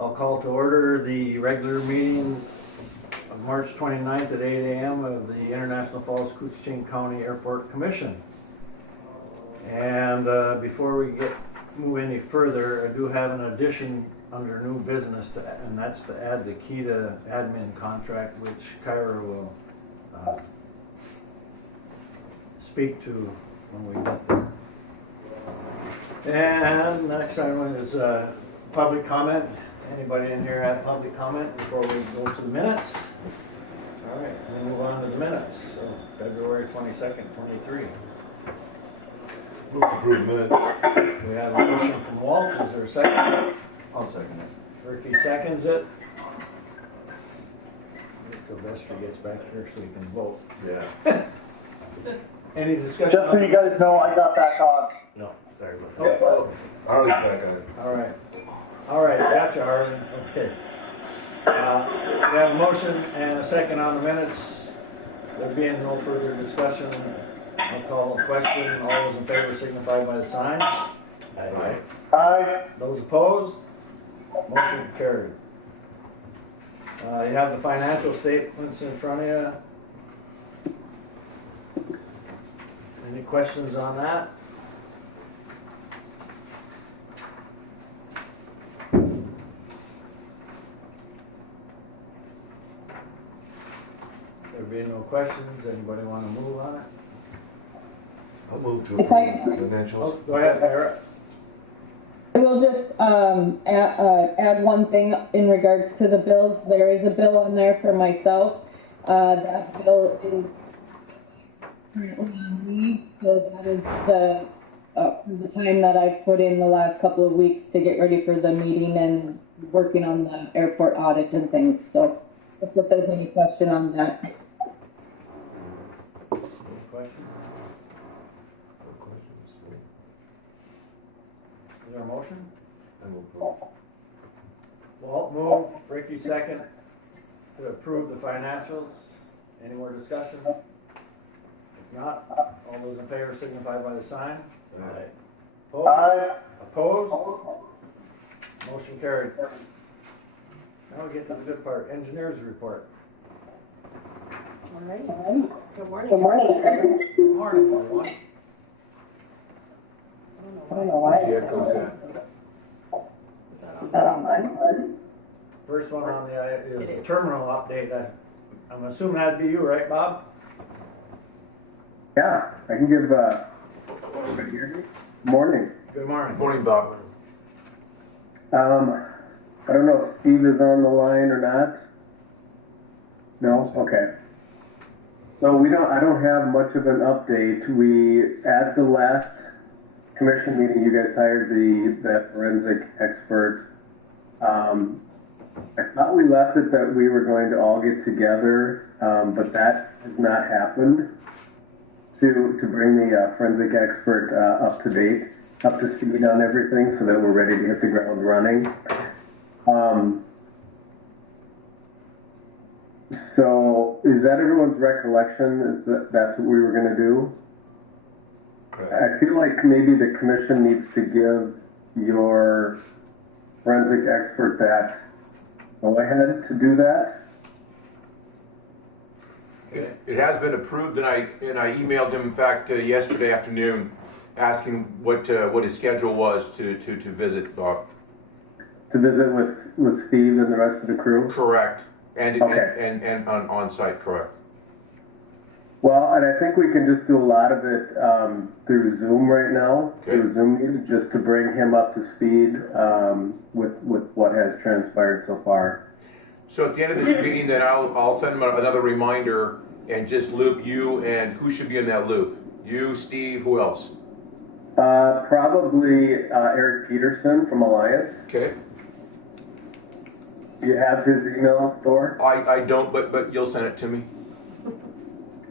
I'll call to order the regular meeting of March 29th at 8 a.m. of the International Falls-Koochiching County Airport Commission. And before we move any further, I do have an addition under new business, and that's to add the KETA admin contract, which Kyra will speak to when we get there. And next item is public comment. Anybody in here have public comment before we go to the minutes? All right, we'll move on to the minutes. So February 22nd, 23. Move to approve minutes. We have a motion from Walt. Is there a second? I'll second it. Ricky seconds it. Wait till Vester gets back here so he can vote. Yeah. Any discussion? Just so you guys know, I got back on. No, sorry about that. Oh, Harley's back on. all right, gotcha, Harley. Okay. We have a motion and a second on the minutes. There being no further discussion, I'll call a question. All those in favor signify by the sign. Aye. Aye. Those opposed? Motion carried. You have the financial statements in front of you. Any questions on that? There being no questions, anybody want to move on it? I'll move to If approve financials. Oh, go ahead, Sarah. I will just add one thing in regards to the bills. There is a bill in there for myself. That bill is currently on leave, so that is the time that I've put in the last couple of weeks to get ready for the meeting and working on the airport audit and things. So just if there's any question on that. Any questions? No questions? Is there a motion? I will approve. Walt move, Ricky second to approve the financials. Any more discussion? If not, all those in favor signify by the sign. Aye. Opposed? Aye. Opposed? Motion carried. Now we get to the good part, engineers report. All right. Good morning. Good morning. Good morning, everyone. I don't know why. Yeah, it goes in. Is that online? First one on the is the terminal update. I'm assuming that'd be you, right, Bob? Yeah, I can give, morning. Good morning. Morning, Bob. I don't know if Steve is on the line or not. No? Okay. So I don't have much of an update. At the last commission meeting, you guys hired that forensic expert. I thought we left it that we were going to all get together, but that has not happened to bring the forensic expert up to speed on everything so that we're ready to hit the ground running. So is that everyone's recollection? Is that's what we were going to do? Correct. I feel like maybe the commission needs to give your forensic expert that go ahead to do that. It has been approved, and I emailed him, in fact, yesterday afternoon, asking what his schedule was to visit Bob. To visit with Steve and the rest of the crew? Correct, and Okay. and on site, correct. Well, and I think we can just do a lot of it through Zoom right now, Okay. through Zoom meeting, just to bring him up to speed with what has transpired so far. So at the end of this meeting, then I'll send him another reminder and just loop you, and who should be in that loop? You, Steve, who else? Probably Eric Peterson from Alliance. Okay. Do you have his email, Thor? I don't, but you'll send it to me.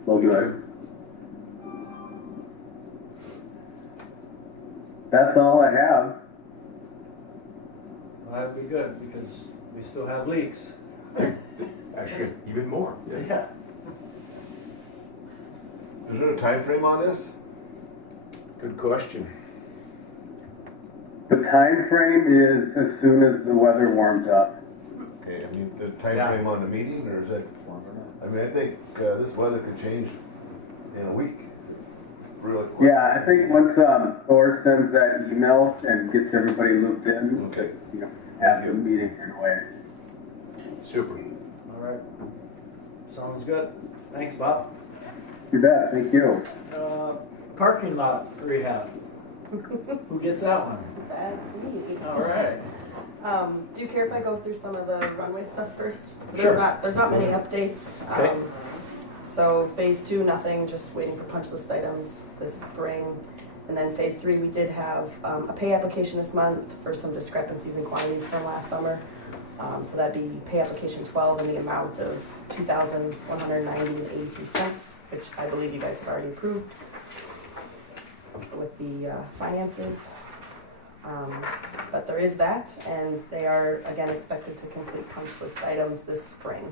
Well, good. That's all I have. Well, that'd be good because we still have leaks. Actually, even more. Yeah. Is there a time frame on this? Good question. The time frame is as soon as the weather warms up. Okay, I mean, the time Yeah. frame on the meeting, or is it, I mean, I think, this weather could change in a week. Really quick. Yeah, I think once Thor sends that email and gets everybody looped in, Okay. you know, have the meeting right away. Super. All right. Sounds good. Thanks, Bob. You bet, thank you. Parking lot rehab. Who gets that one? That's me. All right. Do you care if I go through some of the runway stuff first? Sure. There's not many updates. Okay. So phase 2, nothing, just waiting for punch list items this spring. And then phase 3, we did have a pay application this month for some discrepancies in quantities from last summer. So that'd be pay application 12 in the amount of $2,190.83, which I believe you guys have already approved with the finances. But there is that, and they are again expected to complete punch list items this spring.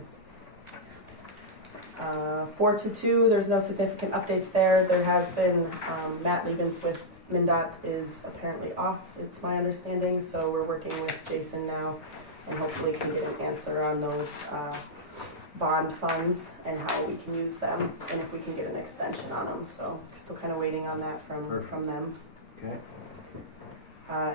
422, there's no significant updates there. There has been, Matt Liebens with MnDOT is apparently off, it's my understanding, so we're working with Jason now and hopefully can get an answer on those bond funds and how we can use them and if we can get an extension on them. So still kind of waiting on that from them. Okay.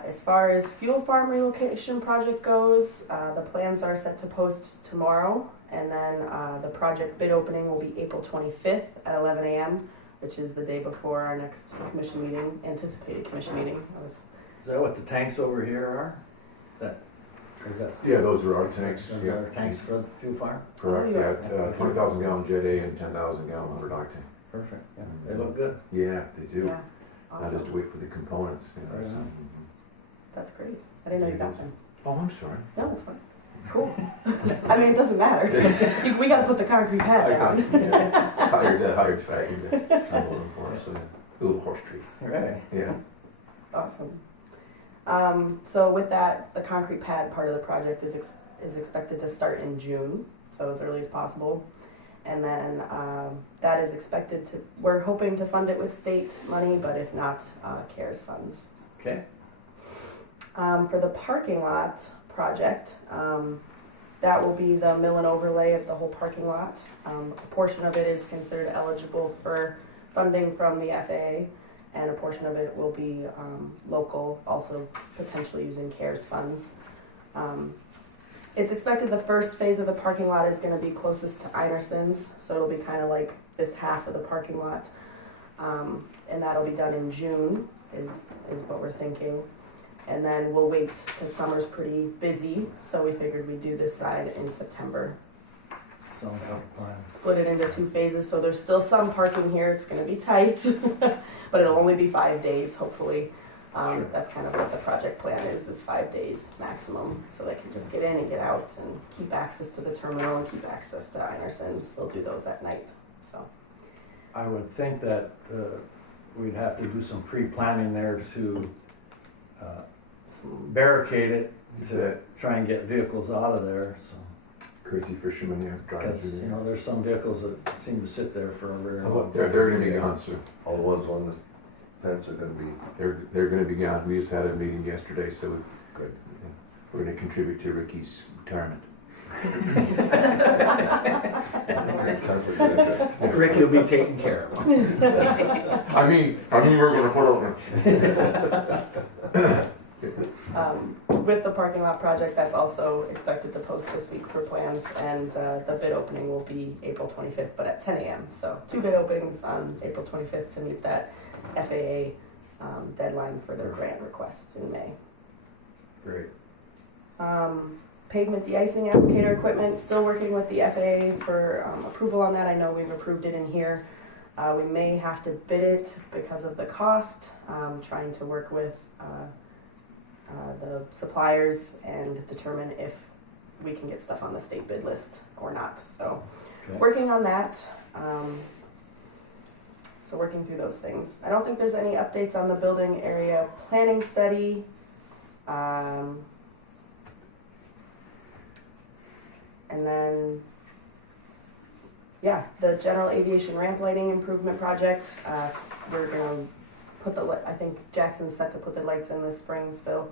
As far as fuel farm relocation project goes, the plans are set to post tomorrow, and then the project bid opening will be April 25th at 11 a.m., which is the day before our next commission meeting, anticipated commission meeting. Is that what the tanks over here are? Is that? Yeah, those are our tanks. Those Yeah. are tanks for the fuel farm? Correct, Oh, yeah, 20,000 gallon Jet A and 10,000 gallon under octane. Perfect. Yeah. They look good. Yeah, they do. Yeah, Not just to awesome. wait for the components, you know. Right so- on. That's great. I didn't know you got them. Oh, I'm sorry. No, that's fine. Cool. I mean, it doesn't matter. We got to put the concrete pad down. Hired fag, I'm looking for, so, a little horse tree. All right. Yeah. Awesome. So with that, the concrete pad part of the project is expected to start in June, so as early as possible. And then that is expected to, we're hoping to fund it with state money, but if not, CARES funds. Okay. For the parking lot project, that will be the mill and overlay of the whole parking lot. A portion of it is considered eligible for funding from the FAA, and a portion of it will be local, also potentially using CARES funds. It's expected the first phase of the parking lot is going to be closest to Einerson's, so it'll be kind of like this half of the parking lot, and that'll be done in June, is what we're thinking. And then we'll wait because summer's pretty busy, so we figured we'd do this side in September. Sounds like a plan. Split it into 2 phases, so there's still some parking here. It's going to be tight, but it'll only be 5 days, hopefully. Sure. That's kind of what the project plan is 5 days maximum, so they can just get in and get out and keep access to the terminal and keep access to Einerson's. They'll do those at night, so. I would think that we'd have to do some pre-planning there to barricade it to try and get vehicles out of there. So, Crazy fishermen, yeah, driving because through you there. know, there's some vehicles that seem to sit there for a very How long about time. They're gonna be gone soon. All the ones along the fence are gonna be They're gonna be gone. We just had a meeting yesterday, so good. we're gonna contribute to Ricky's retirement. It's conflict of interest. Rick, you'll be taken care of. I mean, we're gonna put over. With the parking lot project, that's also expected to post this week for plans, and the bid opening will be April 25th, but at 10 a.m. So 2 bid openings on April 25th to meet that FAA deadline for their grant requests in May. Great. Pavement de-icing applicator equipment, still working with the FAA for approval on that. I know we've approved it in here. We may have to bid it because of the cost, trying to work with the suppliers and determine if we can get stuff on the state bid list or not. So Okay. working on that. So working through those things. I don't think there's any updates on the building area planning study. And then, yeah, the general aviation ramp lighting improvement project, we're gonna I think Jackson's set to put the lights in this spring still.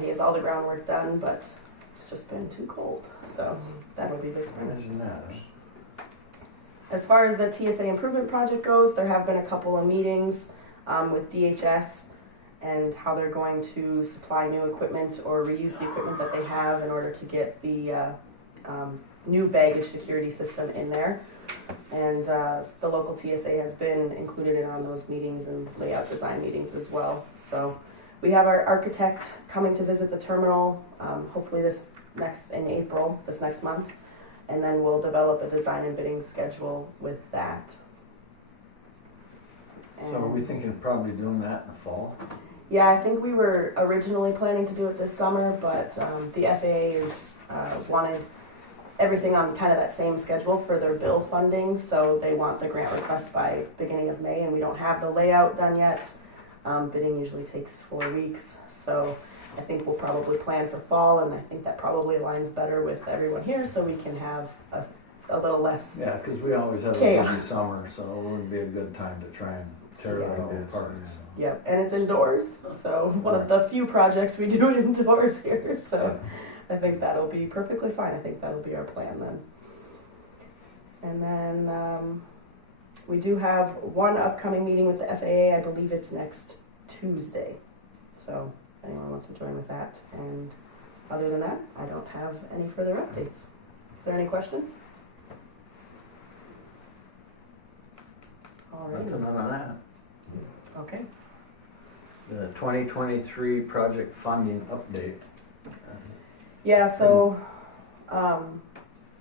He has all the groundwork done, but it's just been too cold, so that'll be this spring. Imagine that. As far as the TSA improvement project goes, there have been a couple of meetings with DHS and how they're going to supply new equipment or reuse the equipment that they have in order to get the new baggage security system in there. And the local TSA has been included in on those meetings and layout design meetings as well. So we have our architect coming to visit the terminal, hopefully in April, this next month. And then we'll develop a design and bidding schedule with that. So are we thinking of probably doing that in the fall? Yeah, I think we were originally planning to do it this summer, but the FAA is wanted everything on kind of that same schedule for their bill funding, so they want the grant request by beginning of May, and we don't have the layout done yet. Bidding usually takes 4 weeks, so I think we'll probably plan for fall, and I think that probably aligns better with everyone here, so we can have a little less. Yeah, because we always have a Chaos. busy summer, so it would be a good time to try and tear it all apart. Yeah, and it's indoors, so one of the few projects we do it indoors here, so I think that'll be perfectly fine. I think that'll be our plan then. And then we do have one upcoming meeting with the FAA. I believe it's next Tuesday, so if anyone wants to join with that. And other than that, I don't have any further updates. Is there any questions? All right. Nothing on that. Okay. The 2023 project funding update. Yeah, so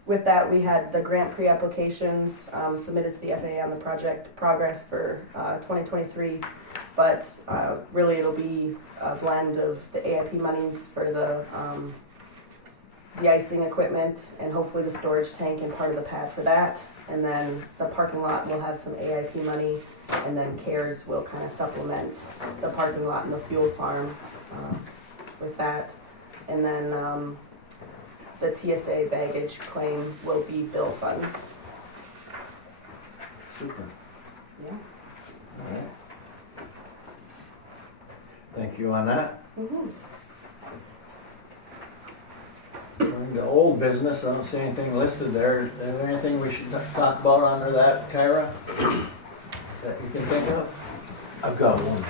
with that, we had the grant pre-applications submitted to the FAA on the project progress for 2023, but really it'll be a blend of the AIP monies for the icing equipment and hopefully the storage tank and part of the pad for that, and then the parking lot will have some AIP money, and then CARES will kind of supplement the parking lot and the fuel farm with that. And then the TSA baggage claim will be bill funds. Super. Yeah. All right. Thank you on that. Mm-hmm. Going to old business, I don't see anything listed there. Is there anything we should talk about under that, Kyra? That you can think of? I've got one.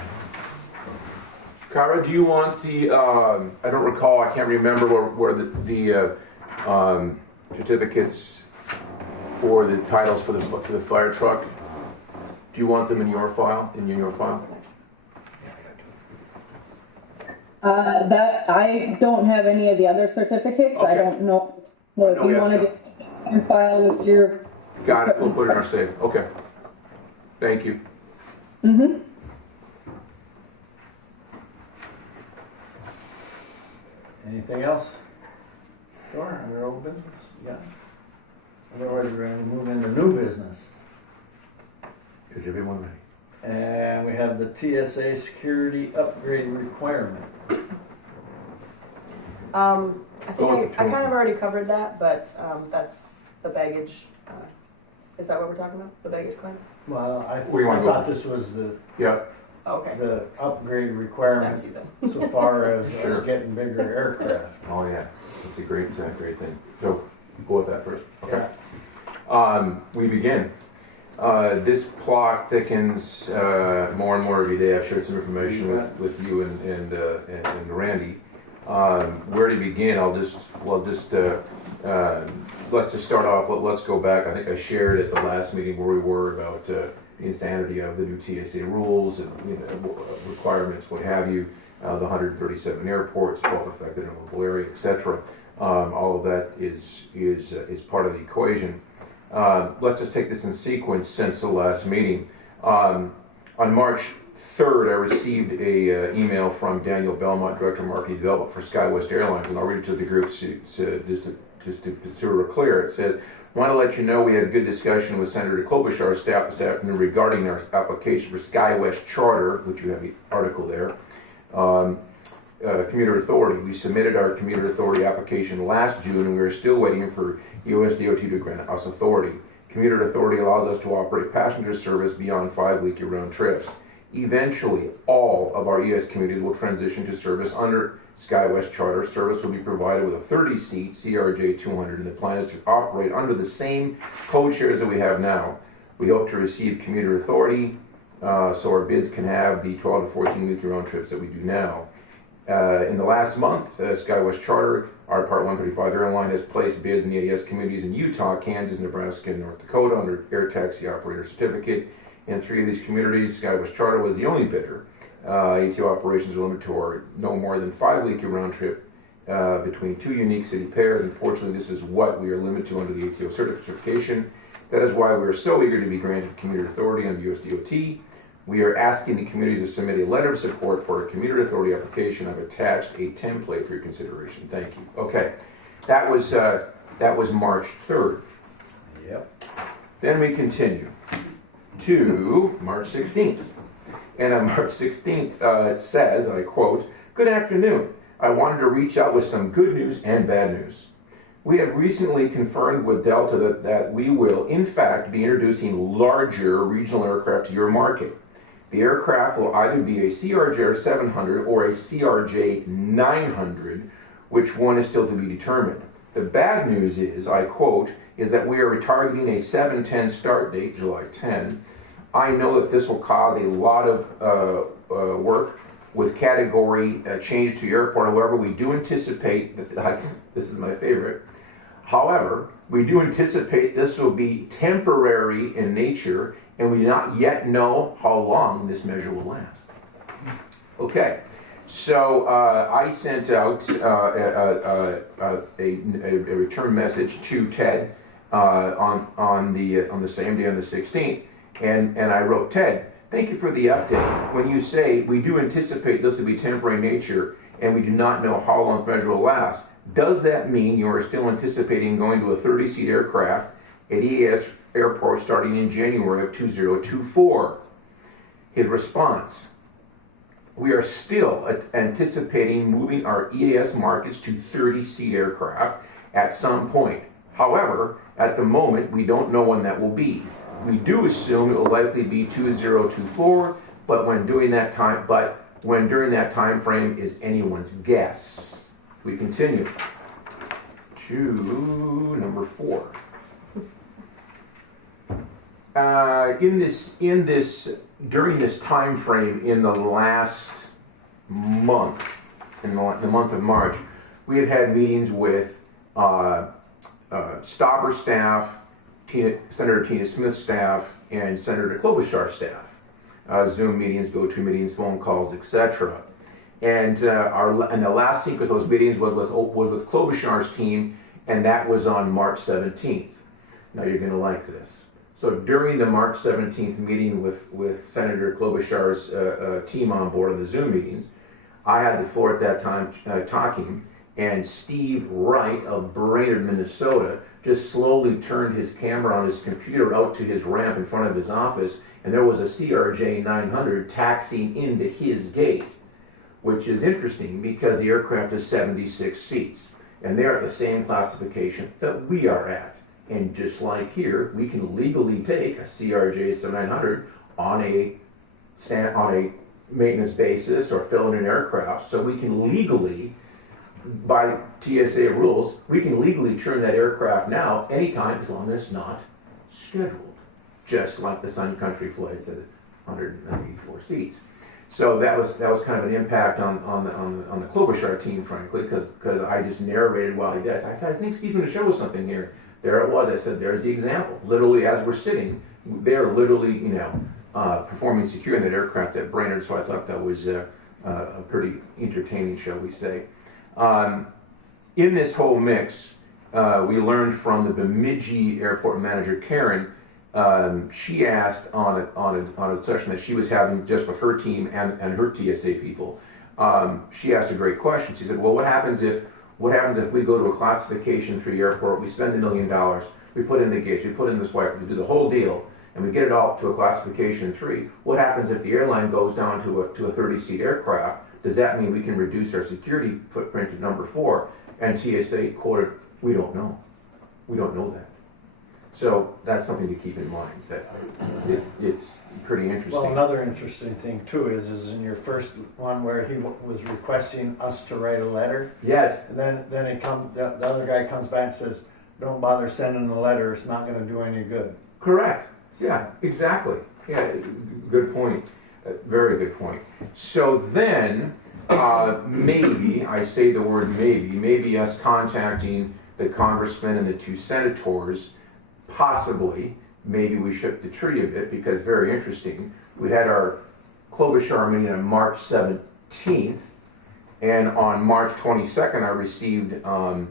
Kara, do you want the, I don't recall, I can't remember where the certificates for the titles for the fire truck, do you want them in your file, That, I don't have any of the other certificates. I Okay. don't know, well, if No, you we have wanna some. just file with your. Got it, we'll put it in our safe, okay. Thank you. Mm-hmm. Anything else? Sure, under old business, yeah. Otherwise, we're gonna move into new business. Is everyone ready? And we have the TSA security upgrade requirement. I think I kind of already covered that, but that's the baggage. Is that what we're talking about? The baggage claim? Well, I Where you wanna go? thought this was Yeah, Okay. the upgrade That's requirement you then. so far as us Sure. getting bigger aircraft. oh yeah, that's a great thing. So, go with that first, okay? Yeah. We begin. This plot thickens more and more every day. I've shared some information with you and Randy. Where to begin? Let's just start off. Let's go back. I think I shared at the last meeting where we were about the insanity of the new TSA rules and requirements, what have you. The 137 airports, 12 affected in a local area, etc. All of that is part of the equation. Let's just take this in sequence since the last meeting. On March 3rd, I received a email from Daniel Belmont, Director of Marketing Development for SkyWest Airlines, and I'll read it to the group just to sort of clear. It says, want to let you know we had a good discussion with Senator Klobuchar's staff this afternoon regarding our application for SkyWest Charter, which you have the article there. Commuter Authority. We submitted our Commuter Authority application last June, and we are still waiting for US DOT to grant us authority. Commuter Authority allows us to operate passenger service beyond 5 week year-round trips. Eventually, all of our ES communities will transition to service under SkyWest Charter. Service will be provided with a 30-seat CRJ 200, and the plan is to operate under the same code shares that we have now. We hope to receive commuter authority, so our bids can have the 12 to 14 weekly round trips that we do now. In the last month, SkyWest Charter, our Part 135 airline, has placed bids in the ES communities in Utah, Kansas, Nebraska, and North Dakota under air taxi operator certificate. In 3 of these communities, SkyWest Charter was the only bidder. ATO operations are limited to no more than 5 weekly round trip between 2 unique city pairs. Unfortunately, this is what we are limited to under the ATO certification. That is why we are so eager to be granted commuter authority under USDOT. We are asking the communities to submit a letter of support for a commuter authority application. I've attached a template for your consideration. Thank you. Okay, that was March 3rd. Yep. Then we continue to March 16th. And on March 16th, it says, and I quote, "Good afternoon. I wanted to reach out with some good news and bad news. We have recently confirmed with Delta that we will, in fact, be introducing larger regional aircraft to your market. The aircraft will either be a CRJ 700 or a CRJ 900, which one is still to be determined. The bad news is, I quote, is that we are targeting a 7/10 start date, July 10. I know that this will cause a lot of work with category change to your airport. However, we do anticipate that this is my favorite. However, we do anticipate this will be temporary in nature, and we do not yet know how long this measure will last." Okay, so I sent out a return message to Ted on the same day, on the 16th, and I wrote, "Ted, thank you for the update. When you say we do anticipate this will be temporary in nature and we do not know how long the measure will last, does that mean you are still anticipating going to a 30-seat aircraft at EAS Airport starting in January of 2024? His response: "We are still anticipating moving our EAS markets to 30-seat aircraft at some point. However, at the moment, we don't know when that will be. We do assume it will likely be 2024, but during that time frame is anyone's guess." We continue to number 4. During this time frame in the last month, in the month of March, we have had meetings with Stopper staff, Senator Tina Smith's staff, and Senator Klobuchar's staff. Zoom meetings, go-to meetings, phone calls, etc. And the last sequence of those meetings was with Klobuchar's team, and that was on March 17th. Now you're going to like this. So during the March 17th meeting with Senator Klobuchar's team on board in the Zoom meetings, I had the floor at that time talking, and Steve Wright of Brainerd, Minnesota, just slowly turned his camera on his computer out to his ramp in front of his office, and there was a CRJ 900 taxiing into his gate, which is interesting because the aircraft is 76 seats, and they're at the same classification that we are at. And just like here, we can legally take a CRJ 700 on a maintenance basis or fill in an aircraft, so we can legally, by TSA rules, we can legally turn that aircraft now anytime as long as it's not scheduled, just like the Sun Country flights at 184 seats. So that was kind of an impact on the Klobuchar team, frankly, because I just narrated while he does. I think Steve's going to show us something here. There it was. I said, there's the example. Literally, as we're sitting, they're literally, performing secure in that aircraft at Brainerd. So I thought that was a pretty entertaining, shall we say. In this whole mix, we learned from the Bemidji airport manager, Karen. She asked on a session that she was having just with her team and her TSA people. She asked a great question. She said, "Well, what happens if we go to a classification 3 airport? We spend $1 million, we put in the gates, we put in the swipe, we do the whole deal, and we get it all to a classification 3. What happens if the airline goes down to a 30-seat aircraft? Does that mean we can reduce our security footprint to number 4?" And TSA quoted, "We don't know. We don't know that." So that's something to keep in mind, that it's pretty Well, interesting. another interesting thing too is in your first one where he was requesting us to write a letter, Yes, and then the other guy comes back and says, don't bother sending the letter, it's not gonna do any good. correct. Yeah, exactly. Yeah, good point. Very good point. So then, maybe, I say the word maybe us contacting the congressman and the 2 senators, possibly, maybe we shook the tree a bit, because very interesting. We had our Klobuchar meeting on March 17th, and on March 22nd, I received an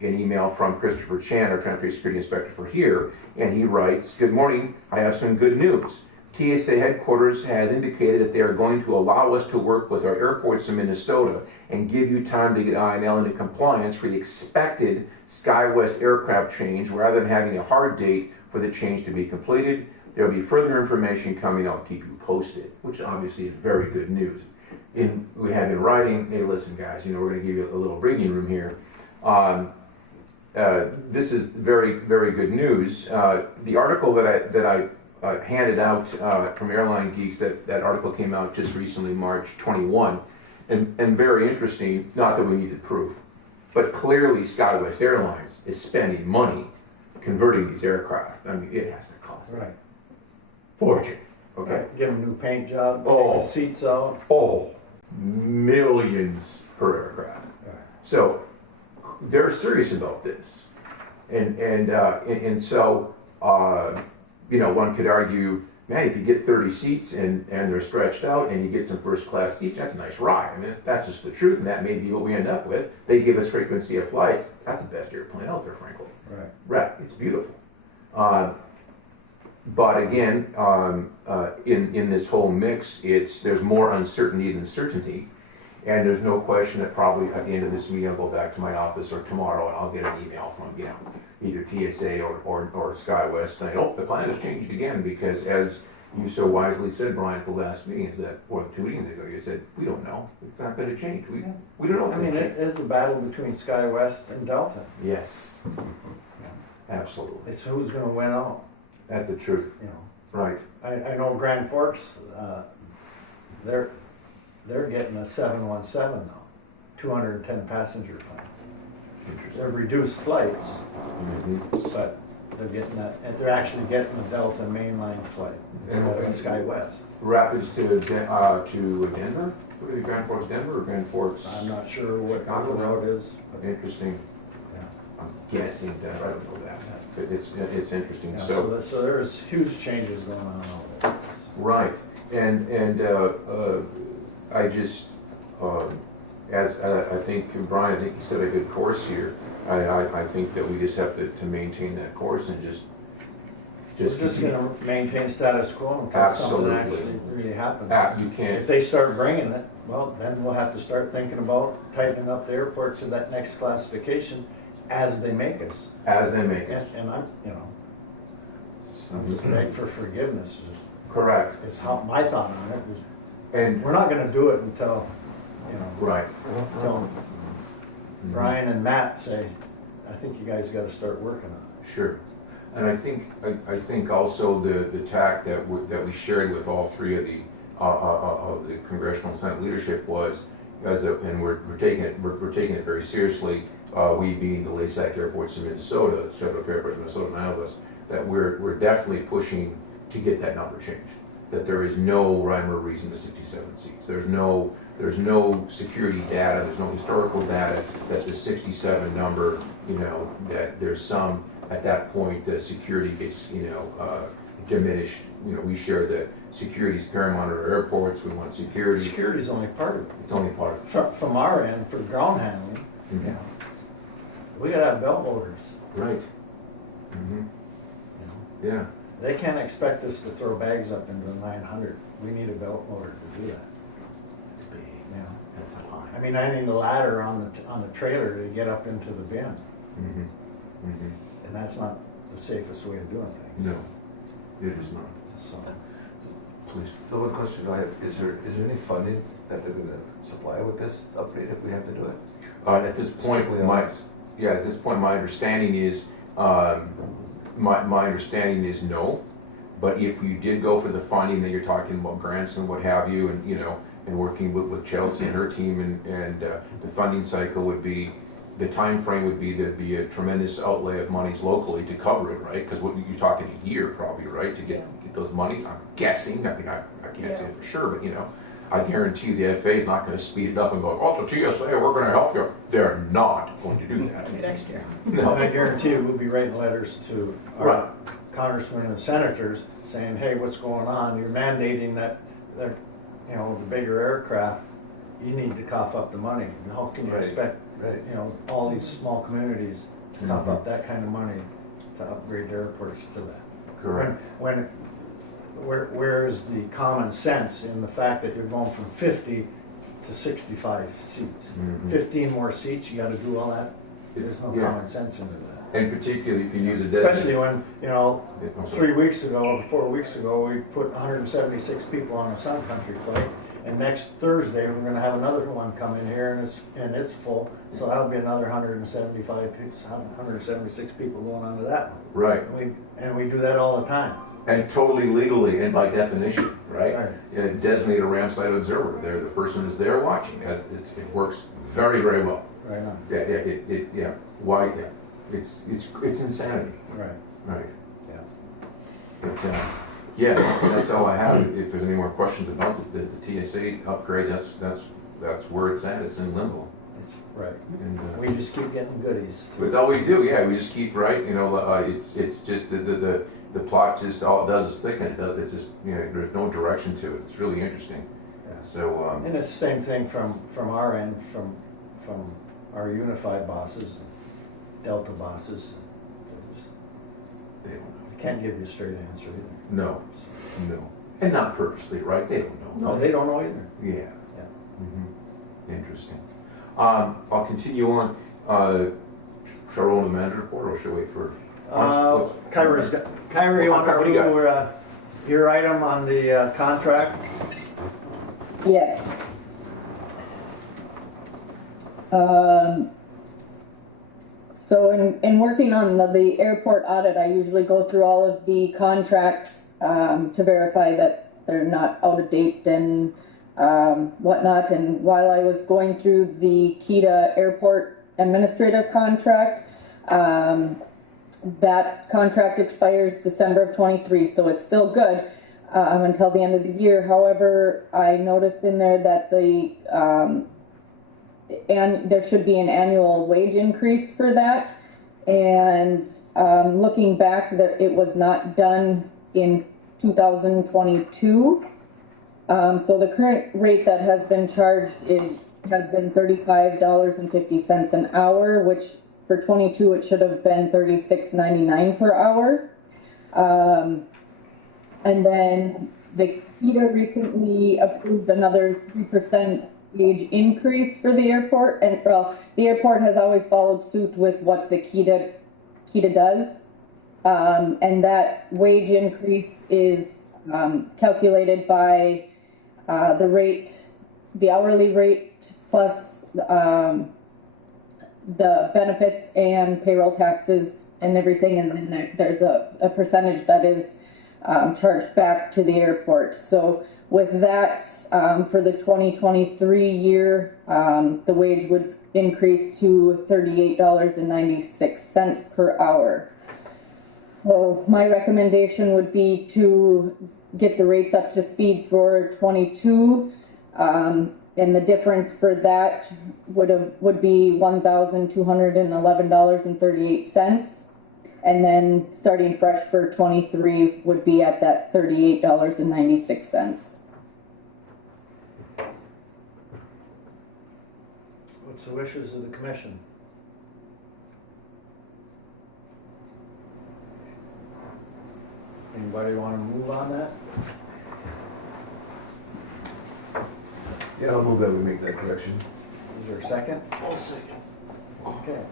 email from Christopher Chan, our Transportation Security Inspector for here, and he writes, "Good morning, I have some good news. TSA headquarters has indicated that they are going to allow us to work with our airports in Minnesota and give you time to get INL into compliance for the expected SkyWest aircraft change rather than having a hard date for the change to be completed. There will be further information coming, I'll keep you posted," which obviously is very good news. We have in writing, hey, listen guys, we're going to give you a little breathing room here. This is very, very good news. The article that I handed out from Airline Geeks, that article came out just recently, March 21, and very interesting, not that we needed proof, but clearly SkyWest Airlines is spending money converting these aircraft. I mean, it has to cost a Right. fortune, okay? Right, give them a new paint job, Oh. take the seats out. Oh, millions per aircraft. Right. So they're serious about this, and so one could argue, man, if you get 30 seats and they're stretched out and you get some first class seats, that's a nice ride. I mean, that's just the truth, and that may be what we end up with. They give us frequency of flights. That's the best airplane out there, frankly. Right. Right, it's beautiful. But again, in this whole mix, there's more uncertainty than certainty. And there's no question that probably at the end of this meeting, I'll go back to my office or tomorrow and I'll get an email from, either TSA or SkyWest saying, oh, the plan has changed again, because as you so wisely said, Brian, at the last meeting, or 2 meetings ago, you said, we don't know. It's not going to change. We don't know. I mean, it is a battle between SkyWest and Delta. Yes, absolutely. It's who's gonna win out, That's the truth. Right. I know Grand Forks, they're getting a 717 now, 210 passenger plane. They're reduced flights, Mhm. but they're getting that, and they're actually getting a Delta mainline flight instead of a SkyWest. Rapids to Denver? Grand Forks, Denver, or Grand Forks? I'm not sure what route it is, but Interesting. yeah. I'm guessing Denver. I don't know that. But it's interesting. Yeah, So so there's huge changes going on over there. right, and I just as I think Brian, I think you set a good course here. I think that we just have to maintain that course and just We're just continue. gonna maintain status quo until something Absolutely. actually really happens. You If can't. they start bringing it, well, then we'll have to start thinking about tightening up the airport to that next classification as they make us. As they make it. And I'm just begging for forgiveness Correct. is how, my thought on it. Is And we're not gonna do it until, right. until Brian and Matt say, I think you guys gotta start working on it. Sure. And I think also the tack that we shared with all 3 of the congressional Senate leadership was, and we're taking it very seriously. We being the LASAC airports in Minnesota, several airports in Minnesota, 9 of us, that we're definitely pushing to get that number changed. That there is no rhyme or reason to 67 seats. There's no security data. There's no historical data that the 67 number, that there's some. At that point, the security gets, diminished. We share that security is paramount at our airports. We want security. Security's only part of it. It's only part of it. From our end, for ground handling, Mhm. we gotta have belt loaders. Right. Mm-hmm. Yeah. They can't expect us to throw bags up into the 900. We need a belt loader to do that. It's big. That's high. I mean, I need a ladder on the trailer to get up into the bin, Mm-hmm. Mm-hmm. and that's not the safest way of doing things. No, it is not. So, Please. So one question I have, is there any funding that they're gonna supply with this upgrade if we have to do it? At this point, Strictly on this. at this point, my understanding is My understanding is no, but if you did go for the funding, then you're talking about grants and what have you, and, you know, and working with Chelsea and her team, and the funding cycle would be, the time frame would be, there'd be a tremendous outlay of monies locally to cover it, right? Because what you're talking a year probably, right, to get those monies, I'm guessing, I mean, I can't say for sure, but, you know, I guarantee you the FAA is not gonna speed it up and go, oh, to TSA, we're gonna help you. They're not going to do that. Next year. And I No. guarantee you, we'll be writing letters to Right. our congressmen and senators saying, hey, what's going on? You're mandating that, you know, the bigger aircraft, you need to cough up the money. And how can you Right. expect, Right. you know, all these small communities to cough up that kind of money to upgrade their airports to that? Correct. Where is the common sense in the fact that you're going from 50 to 65 seats? Mhm. 15 more seats, you gotta do all that? There's no Yeah. common sense into that. And particularly if you use a Especially designated. when, you know, I'm sorry. 3 weeks ago, or 4 weeks ago, we put 176 people on a Sun Country flight. And next Thursday, we're gonna have another one come in here and it's full. So that'll be another 176 people going onto that one. Right, And we do that all the time. and totally legally and by definition, right? Right. Designate a ramp site observer, there, the person is there watching, it works very, very well. Right on, Yeah, why, yeah, it's insanity, right, right? yeah. But, yeah, that's all I have. If there's any more questions about the TSA upgrade, that's where it's at, it's in limbo. It's, right. And, We just keep getting goodies. That's all we do, yeah, we just keep, right, you know, it's just the plot just, all it does is thicken, it's just, you know, there's no direction to it, it's really interesting. Yeah. So, And it's the same thing from our end, from our unified bosses, Delta bosses. they don't know. They can't give you a straight answer either. No, and not purposely, right, they don't know. No, they don't know either. Yeah. Yeah. Mhm. Interesting. I'll continue on, shall I roll the manager report, or should I wait for? Kyrie, you want to What do you got? do your item on the contract? Yes. So in working on the airport audit, I usually go through all of the contracts to verify that they're not out of date and whatnot. And while I was going through the KEDA airport administrative contract, that contract expires December of 23, so it's still good until the end of the year. However, I noticed in there that and there should be an annual wage increase for that. And looking back, that it was not done in 2022. So the current rate that has been charged has been $35.50 an hour, which for 22 it should have been $36.99 per hour. And then the KEDA recently approved another 3% wage increase for the airport, and well, the airport has always followed suit with what the KEDA does, and that wage increase is calculated by the hourly rate plus the benefits and payroll taxes and everything, and then there's a percentage that is charged back to the airport. So with that, for the 2023 year, the wage would increase to $38.96 per hour. So my recommendation would be to get the rates up to speed for 22, and the difference for that would be $1,211.38. And then starting fresh for 23 would be at that $38.96. What's the wishes of the commission? Anybody want to move on that? Yeah, I'll move that we make that correction. Is there a second? I'll second. Okay.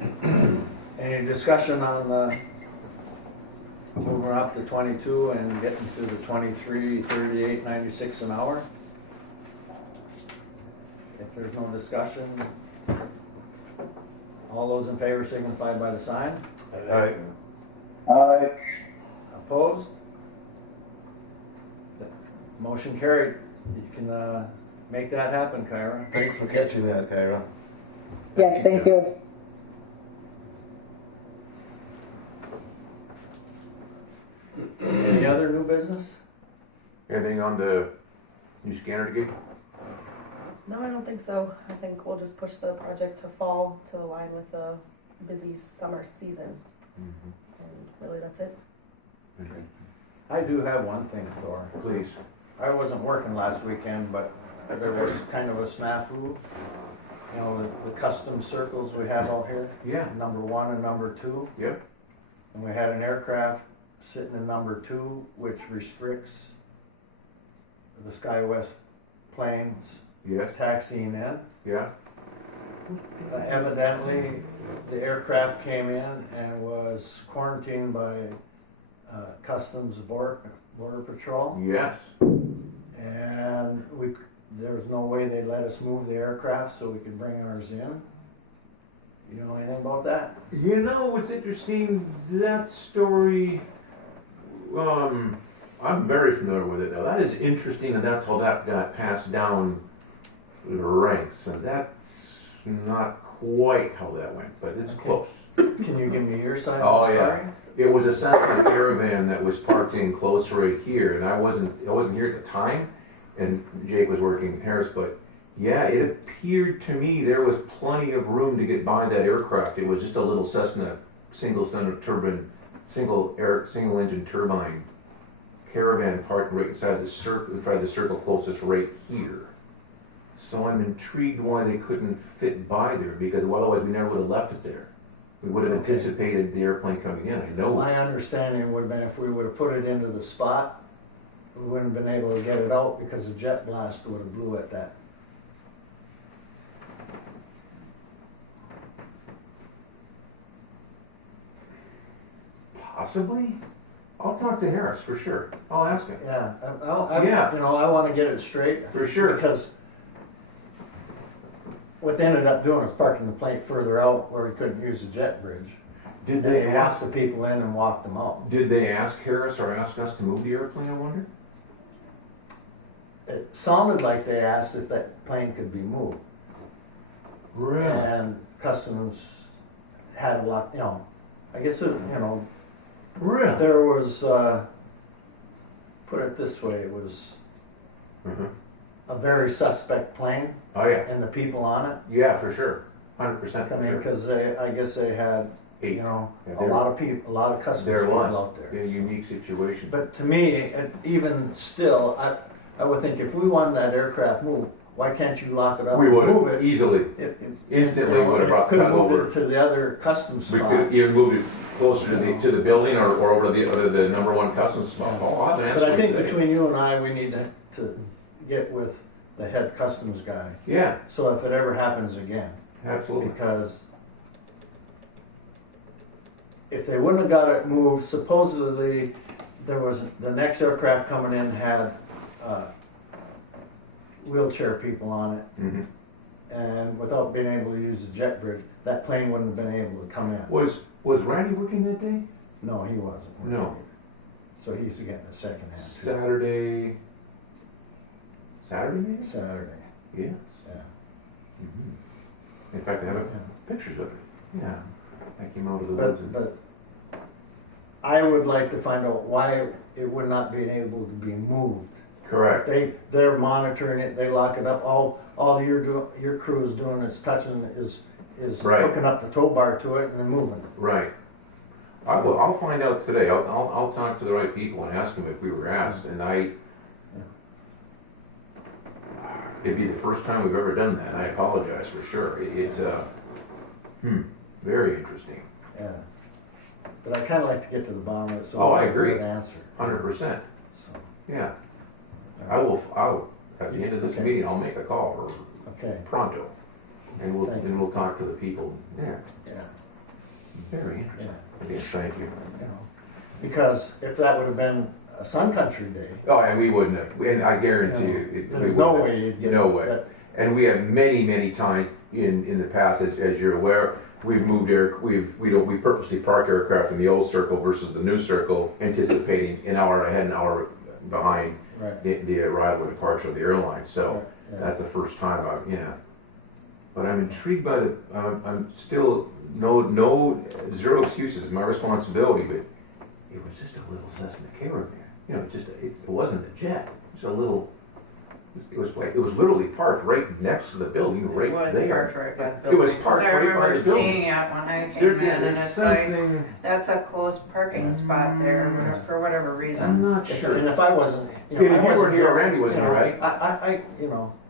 Any discussion on moving up to 22 and getting to the 23, 38, 96 an hour? If there's no discussion, all those in favor signify by the sign. Aye. Aye. Opposed? Motion carried. You can make that happen, Kyra. Thanks for catching that, Kyra. Yes, thank you. Any other new business? Anything on the new scanner to get? No, I don't think so. I think we'll just push the project to fall to align with the busy summer season. And really, that's it. I do have one thing, Thor. Please. I wasn't working last weekend, but there was kind of a snafu. You know, the custom circles we have out here, Yeah. number 1 and number 2. Yep. And we had an aircraft sitting in number 2, which restricts the SkyWest planes Yes. taxiing in. Yeah. Evidently, the aircraft came in and was quarantined by Customs Border Patrol. Yes. And there was no way they'd let us move the aircraft so we could bring ours in. You know anything about that? You know what's interesting? That story, I'm very familiar with it now. That is interesting, and that's how that got passed down the ranks, and that's not quite how that went, but it's Okay. close. Can you give me your side Oh, of the yeah. story? It was a Cessna Caravan that was parked in close right here, and I wasn't here at the time, and Jake was working in Harris, but yeah, it appeared to me there was plenty of room to get by that aircraft. It was just a little Cessna single engine turbine Caravan parked right inside the circle closest right here. So I'm intrigued why they couldn't fit by there, because otherwise we never would have left it there. We would have anticipated the airplane coming in, I know. My understanding would have been if we would have put it into the spot, we wouldn't have been able to get it out because the jet blast would have blew at that. Possibly? I'll talk to Harris for sure. I'll ask him. Yeah, Yeah. you know, I want to get it straight. For sure. Because what they ended up doing was parking the plane further out where we couldn't use the jet bridge. Did And they walked ask? the people in and walked them out. Did they ask Harris or ask us to move the airplane? I wonder. It sounded like they asked if that plane could be moved. And Customs had a lot, you know, I guess, Really? there was, put it this way, it was Mhm. a very suspect plane Oh yeah. and the people on it. Yeah, for sure. 100% for I mean, sure. because I guess they had, Eight. you know, Yeah, a there- lot of people, a lot of Customs There people was out a there. unique situation. But to me, even still, I would think if we wanted that aircraft moved, why can't you lock it up We and would move have it? easily. Instantly would have brought Could that have moved over. it to the other customs We spot. could even move it closer to the building or over to the number 1 customs spot. Oh, I'll have to But answer I think today. between you and I, we need to get with the head customs guy, Yeah, so if it ever happens again, absolutely. because if they wouldn't have got it moved, supposedly there was, the next aircraft coming in had wheelchair people on it, Mhm. and without being able to use the jet bridge, that plane wouldn't have been able to come in. Was Randy working that day? No, he wasn't. No. So he's getting a second hand. Saturday maybe? Saturday, Yes. yeah. Mhm. In fact, I have pictures of it. Yeah. I came out of the woods. But I would like to find out why it would not be able to be moved. Correct. They're monitoring it, they lock it up, all your crew is doing is touching, is Right. hooking up the tow bar to it and then moving it. Right. I'll find out today. I'll talk to the right people and ask them if we were asked. And it'd be the first time we've ever done that. I apologize for sure. Very interesting. Yeah. But I kinda like to get to the bottom of it, so. Oh, I we have a agree. good answer. 100%. So, Yeah. At the end of this Okay. meeting, I'll make a call or okay, pronto. And Thank you. we'll talk to the people. Yeah. yeah, Very interesting. yeah, Yes, thank you. you know, because if that would have been a Sun Country Day, Oh, and we wouldn't have. And I guarantee you, we there's no wouldn't have. way you'd get. No way. that. And we have many times in the past, as you're aware, we've moved we purposely park aircraft in the old circle versus the new circle, anticipating an hour ahead, an hour behind Right. the arrival or departure of the airline. So Yeah. that's the first time but I'm intrigued by I'm still, zero excuses, it's my responsibility, but it was just a little Cessna Caravan. You know, it wasn't a jet, it was a little, it was literally parked right next to the building, right It was there. parked right by the It building. was 'Cause parked I right by remember the building. seeing it when I came There in, and is it's like, something, that's a closed parking spot there for whatever I'm reason. not sure. And if I wasn't, And if you weren't here, Randy wasn't you know, here, right? I,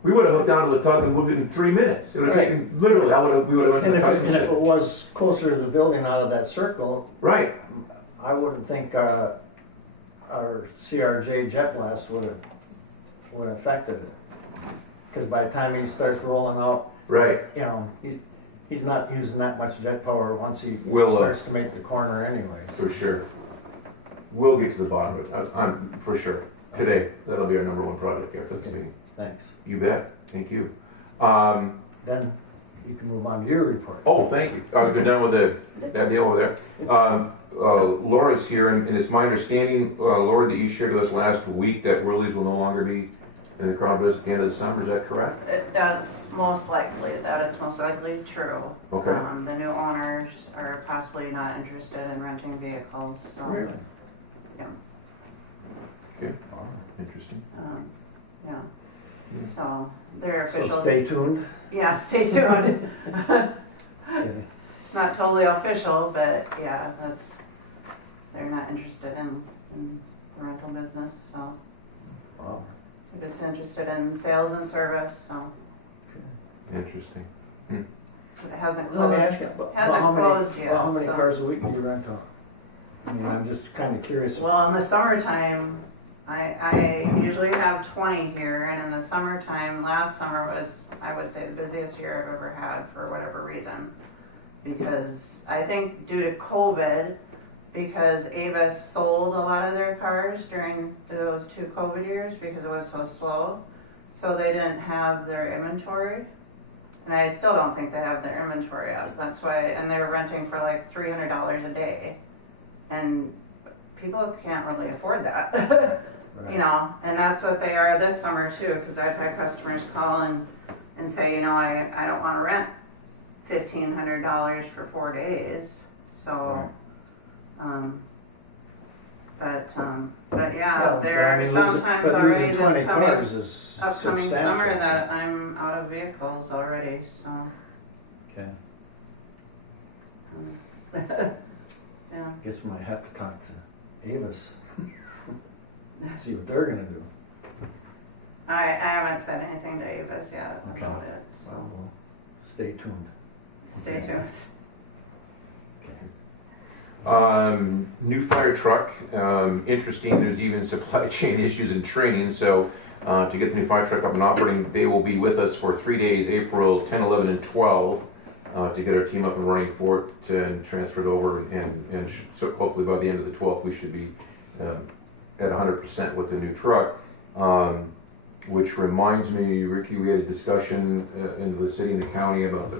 We would have hooked down to the tug and moved it in 3 minutes. It would have Right. taken, literally, we would have went to and the if customer it center. was closer to the building out of that circle, Right, I wouldn't think, our CRJ jet blast would have affected it. Cause by the time he starts rolling out, right. you know, he's not using that much jet power once he Will, starts to make the corner anyways. For sure. We'll get to the bottom of it, I'm, for sure. Today, that'll be our number one project after this meeting. Thanks. You bet, thank you. Then you can move on to your report. Oh, thank you. You're done with that deal over there. Laura's here, and it's my understanding, Laura, that you shared with us last week that Whirlies will no longer be in the Crown Vic at the end of the summer, is that correct? That's most likely, that is most likely true. Okay. The new owners are possibly not interested in renting vehicles, so. Really? Yeah. Okay, interesting. Yeah, so they're So official. stay tuned. Yeah, stay tuned. Okay. It's not totally official, but yeah, they're not interested in the rental business, so. Wow. They're just interested in sales and service, so Interesting. it hasn't Let me closed. ask you, about Hasn't how many, closed yet, about how many so. cars a week do you rent out? I mean, I'm just kinda curious. Well, in the summertime, I usually have 20 here, and in the summertime, last summer was, I would say, the busiest year I've ever had for whatever reason. Because I think due to COVID, because Avis sold a lot of their cars during those 2 COVID years because it was so slow. So they didn't have their inventory. And I still don't think they have their inventory up. That's why, and they were renting for like $300 a day. And people can't really afford that. You know, and that's what they are this summer too, because I've had customers call and say, you know, I don't want to rent $1,500 for 4 days. So, but yeah, Well, there I are mean, sometimes but already losing 20 this coming, cars is upcoming substantial. summer that I'm out of vehicles already, so, Okay, yeah. guess we might have to talk to Avis. See what they're gonna do. I haven't said anything to Avis yet Okay. about it, so Well, we'll stay tuned. stay tuned. New fire truck, interesting, there's even supply chain issues and training, so to get the new fire truck up and operating, they will be with us for 3 days, April 10, 11, and 12, to get our team up and running for it and transferred over, and so hopefully by the end of the 12th, we should be at 100% with the new truck. Which reminds me, Ricky, we had a discussion in the city and the county about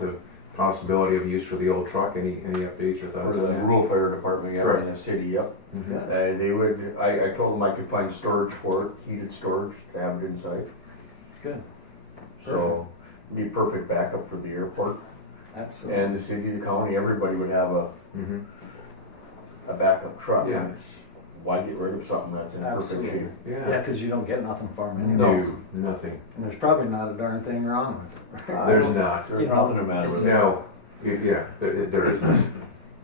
the possibility of use for the old truck. Any updates or For thoughts the on that? rural fire department, yeah, Correct. in the city, yep. Mhm. They would, I told them I could find storage for it, heated storage, to have it inside. Good. So, it'd be perfect backup for the airport. Absolutely. And the city, the county, everybody would have Mhm. a backup truck. Yeah. And it's, why get rid of something that's in perfect Absolutely. shape? Yeah, cause you don't get nothing for them anyway. No, nothing. And there's probably not a darn thing wrong with it. There's not. There's You know, nothing the matter with it. No, yeah, there isn't.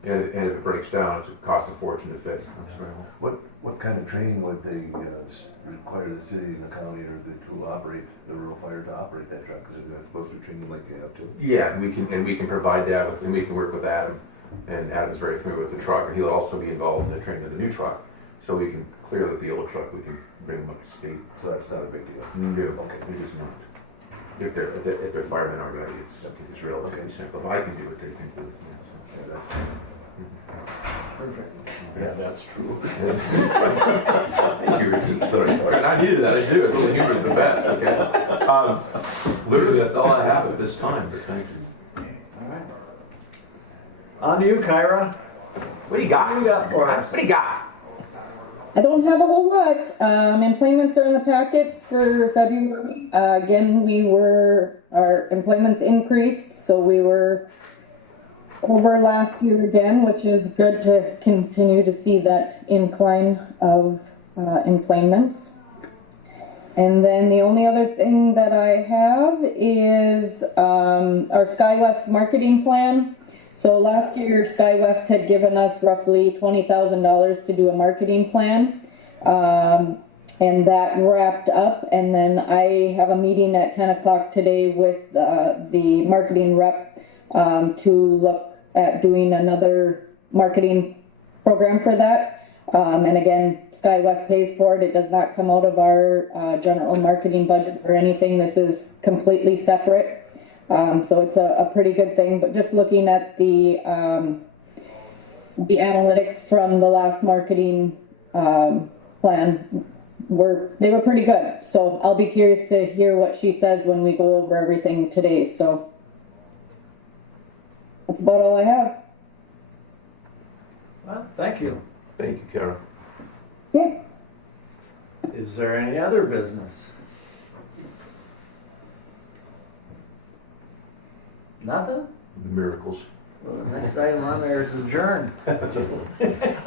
And if it breaks down, it's a cost a fortune to fix. That's right. What kind of training would they require the city and the county or to operate, the rural fire to operate that truck? Is it supposed to train them like they have to? Yeah, we can provide that, and we can work with Adam. And Adam's very familiar with the truck, and he'll also be involved in the training of the new truck. So we can clear with the old truck, we can bring them up to speed. So that's not a big deal. No, Okay. it is not. If they're firemen already, it's relatively simple. If I can do it, they can do it. Yeah, that's, Perfect. Yeah, that's true. Thank you, Ricky. Sorry. And I needed that, I do, a little humor is the best, okay? Literally, that's all I have at this time, but thank you. All right. On to you, Kyra. What do you got? What do you got for us? What do you got? I don't have a whole lot. Employments are in the packets for February. Again, our employments increased, so we were over last year again, which is good to continue to see that incline of employments. And then the only other thing that I have is our SkyWest marketing plan. So last year, SkyWest had given us roughly $20,000 to do a marketing plan, and that wrapped up. And then I have a meeting at 10 o'clock today with the marketing rep to look at doing another marketing program for that. And again, SkyWest pays for it. It does not come out of our general marketing budget or anything. This is completely separate. So it's a pretty good thing, but just looking at the analytics from the last marketing plan, they were pretty good. So I'll be curious to hear what she says when we go over everything today. So that's about all I have. Well, thank you. Thank you, Kara. Yeah. Is there any other business? Nothing? The miracles. Well, the next item on there is adjourn.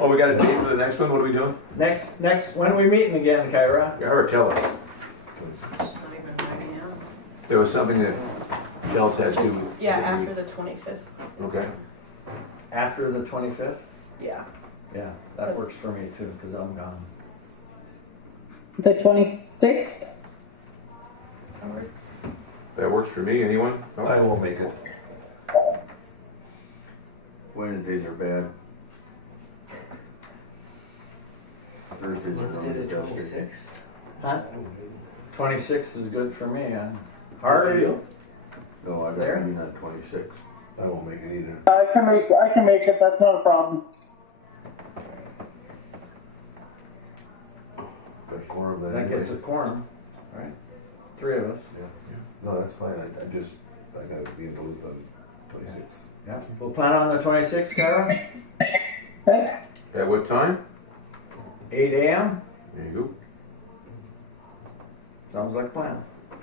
Oh, we got a date for the next one, what are we doing? Next, when are we meeting again, Kyra? Kara, tell us. Not even writing out. There was something that Chelsea had Just, to. yeah, after the 25th. Okay. After the 25th? Yeah. Yeah, that works for me too, because I'm gone. The 26th? That works. That works for me, anyone? No? I won't make it. Wednesdays are bad. Thursdays are normally the best here. Huh? 26th is good for me. Harder? No, I got There? a meeting on 26. I won't make it either. I can make it, that's not a problem. Got quorum then That anyway. gets a quorum, right? 3 of us. No, that's fine. I gotta be in Duluth on 26th. Yeah. We'll plan on the 26th, Kyra? Okay. At what time? 8 a.m.? There you Sounds like a plan. go.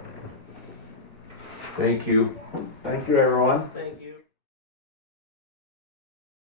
Thank you. Thank you, everyone. Thank you.